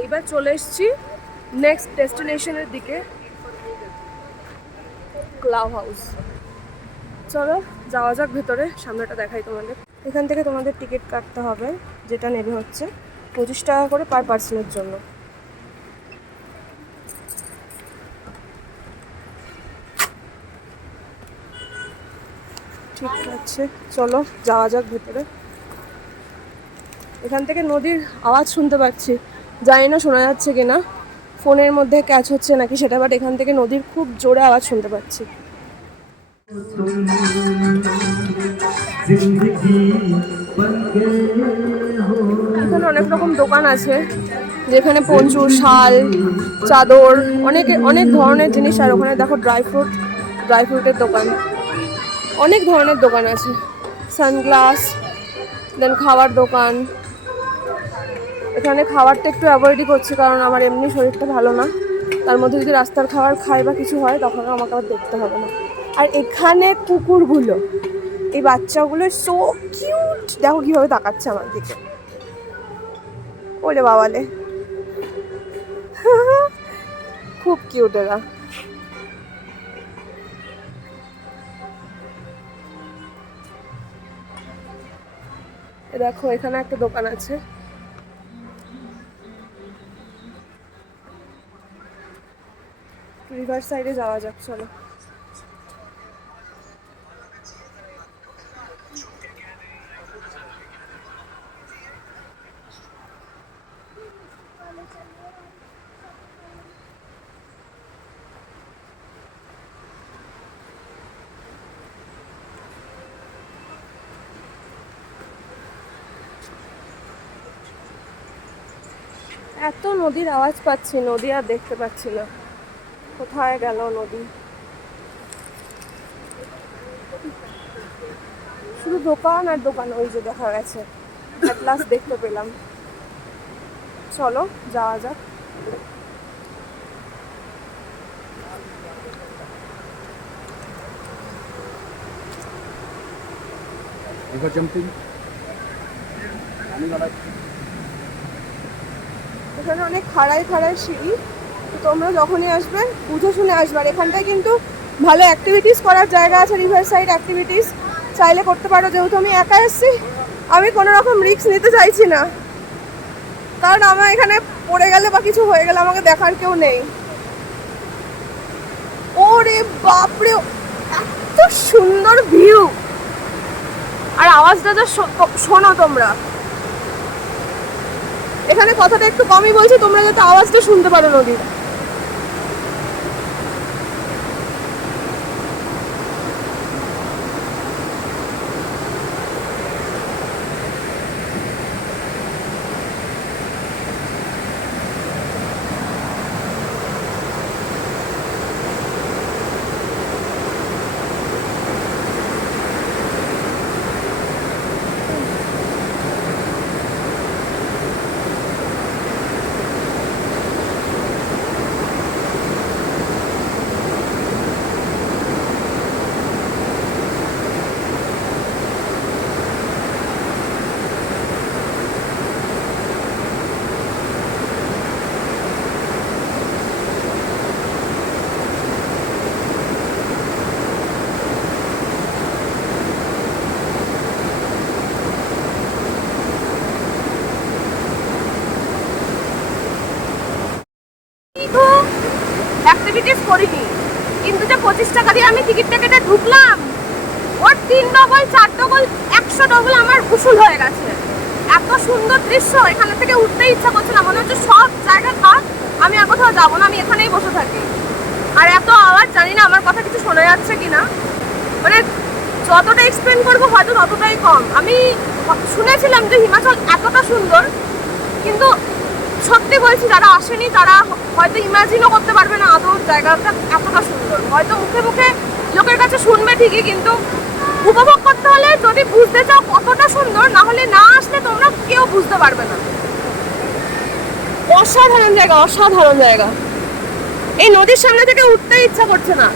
এইবার চলে এসেছি নেক্সট ডেস্টিনেশনের দিকে। ক্লাব হাউস চলো, যাওয়া যাক ভেতরে, সামনেটা দেখাই তোমাদের। এখান থেকে তোমাদের টিকিট কাটতে হবে, যেটা নেবে হচ্ছে পঁচিশ টাকা করে পার পার্সনের জন্য। ঠিক আছে, চলো, যাওয়া যাক ভেতরে। এখান থেকে নদীর আওয়াজ শুনতে পাচ্ছি। জানি না শোনা যাচ্ছে কিনা। ফোনের মধ্যে ক্যাচ হচ্ছে নাকি সেটা বাট এখান থেকে নদীর খুব জোরে আওয়াজ শুনতে পাচ্ছি। এখানে অনেক রকম দোকান আছে, যেখানে প্রচুর শাল, চাদর, অনেক অনেক ধরনের জিনিস, আর ওখানে দেখো ড্রাই ফ্রুট ড্রাই ফ্রুটের দোকান। অনেক ধরনের দোকান আছে। সানগ্লাস দেন খাওয়ার দোকান এখানে খাবারটা একটু অ্যাভয়েডই করছি, কারণ আমার এমনি শরীরটা ভালো না। তার মধ্যে যদি রাস্তার খাবার খাই বা কিছু হয়, তখন আমাকে আবার দেখতে হবে না। আর এখানে কুকুরগুলো, এই বাচ্চাগুলো সো কিউট দেখো কীভাবে তাকাচ্ছে আমার দিকে। ওলে বাবালে খুব কিউট এরা। দেখো, এখানে একটা দোকান আছে। রিভার সাইডে যাওয়া যাক চলো। এত নদীর আওয়াজ পাচ্ছি নদী আর দেখতে পাচ্ছি না। কোথায় গেল নদী? শুধু দোকান আর দোকান ওই যে দেখা গেছে। অ্যাট লাস্ট দেখতে পেলাম। চলো যাওয়া যাক। River jumping? এখানে অনেক খাড়াই খাড়াই সিঁড়ি। তোমরা যখনই আসবে, বুঝে শুনে আসবে। আর এখানটায় কিন্তু ভালো অ্যাক্টিভিটিস করার জায়গা আছে রিভার সাইড অ্যাক্টিভিটিস চাইলে করতে পারো, যেহেতু আমি একা এসেছি, আমি কোনো রকম রিস্ক নিতে চাইছি না। কারণ আমার এখানে পড়ে গেলে বা কিছু হয়ে গেলে আমাকে দেখার কেউ নেই। ওরে বাপরে, এত সুন্দর ভিউ আর আওয়াজটা যা শোনো তোমরা। এখানে কথাটা একটু কমই বলছি, তোমরা যাতে আওয়াজটা শুনতে পারো নদীর। কিন্তু অ্যাক্টিভিটিস করিনি। কিন্তু যে পঁচিশ টাকা দিয়ে আমি টিকিটটা কেটে ঢুকলাম, ওর তিন ডবল চার ডবল একশো ডবল আমার উসুল হয়ে গেছে। এত সুন্দর দৃশ্য, এখানে থেকে উঠতে ইচ্ছা করছে না। মনে হচ্ছে সব জায়গা থাক, আমি আর কোথাও যাব না, আমি এখানেই বসে থাকি। আর এত আওয়াজ, জানি না আমার কথা কিছু শোনা যাচ্ছে কিনা। মানে যতটা এক্সপ্লেন করব হয়তো ততটাই কম। আমি শুনেছিলাম যে হিমাচল এতটা সুন্দর, কিন্তু সত্যি বলছি, যারা আসেনি, তারা হয়তো ইমাজিনও করতে পারবে না আদৌ জায়গাটা এতটা সুন্দর। হয়তো মুখে মুখে লোকের কাছে শুনবে ঠিকই, কিন্তু উপভোগ করতে হলে যদি বুঝতে চাও কতটা সুন্দর, না হলে না আসলে তোমরা কেউ বুঝতে পারবে না। অসাধারণ জায়গা অসাধারণ জায়গা। এই নদীর সামনে থেকে উঠতে ইচ্ছা করছে না।